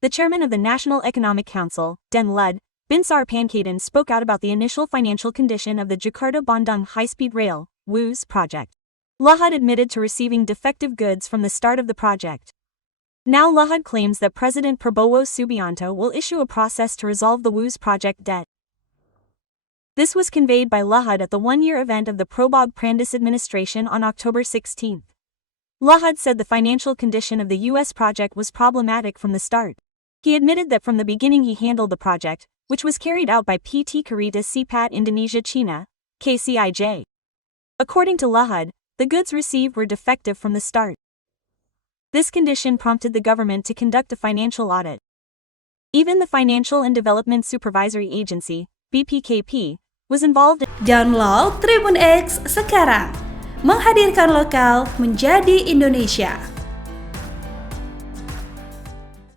the chairman of the National Economic Council, Den Lud, Binsar Panjaitan, spoke out about the initial financial condition of the Jakarta-Bandung high-speed rail, Whoosh project. Luhut admitted to receiving defective goods from the start of the project. Now Luhut claims that President Prabowo Subianto will issue a process to resolve the Whoosh project debt. This was conveyed by Luhut at the one-year event of the Prabowo Prandis administration on October 16. Luhut said the financial condition of the U.S. project was problematic from the start. He admitted that from the beginning he handled the project, which was carried out by PT Kereta Cepat Indonesia Cina, KCIJ. According to Luhut, the goods received were defective from the start. This condition prompted the government to conduct a financial audit. Even the Financial and Development Supervisory Agency, BPKP, was involved. Download Tribun X sekarang, menghadirkan lokal menjadi Indonesia.